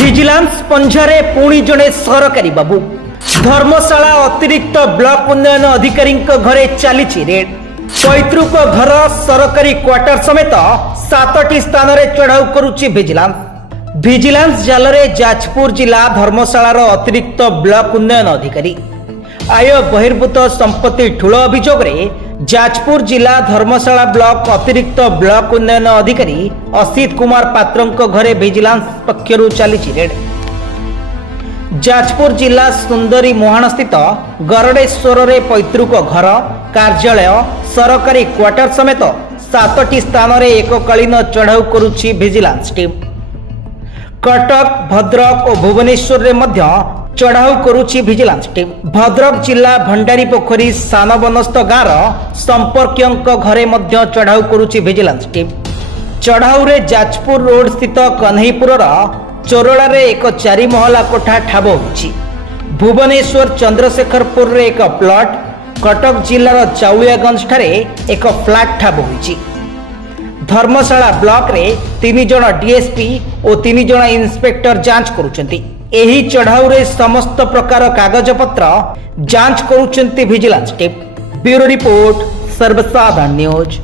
Vigilance पंजारे पुणी जड़े सरकारी बाबू धर्मशाला अतिरिक्त ब्लॉक उन्नयन अधिकारी घरे चली रेड। पैतृक घर सरकारी क्वार्टर समेत 7टी स्थान में चढ़ाऊ करुच्ची विजिलेंस। विजिलेंस जाल में जाजपुर जिला धर्मशालार अतिरिक्त ब्लॉक उन्नयन अधिकारी आय बहिर्भूत संपत्ति ठूल अभियोग जाजपुर जिला धर्मशाला ब्लॉक अतिरिक्त ब्लॉक उन्नयन अधिकारी असित कुमार पात्र घरे विजिलेंस पक्षरु चली रेड। जाजपुर जिला सुंदरी मुहाण स्थित गरडेश्वर पैतृक घर कार्यालय सरकारी क्वार्टर समेत 7टी स्थान में एककालीन चढ़ाऊ करुच्ची विजिलेंस टीम। कटक भद्रक और भुवनेश्वर रे मध्य चढ़ाऊ करुच्ची विजिलेंस टीम। भद्रक जिला भंडारी पोखरी सान बनस्थ गाँव संपर्क घरे मध्य चढ़ाऊ करुच्ची विजिलेंस टीम। चढ़ाऊ रे जाजपुर रोड स्थित कन्हईपुर चोरला रे एक 4 महला कोठा ठाब होइछि। भुवनेश्वर चंद्रशेखरपुर रे एक प्लॉट, कटक जिलार चाउलियागंज ठारे एक फ्लैट ठाब होइछि। धर्मशाला ब्लॉक रे 3 जन डीएसपी और 3 जन इंस्पेक्टर जांच करुचंती। एही चढ़ाऊ रे समस्त प्रकार कागज पत्र जांच करुचंती विजिलेंस टीम। ब्यूरो रिपोर्ट सर्वसाधारण न्यूज।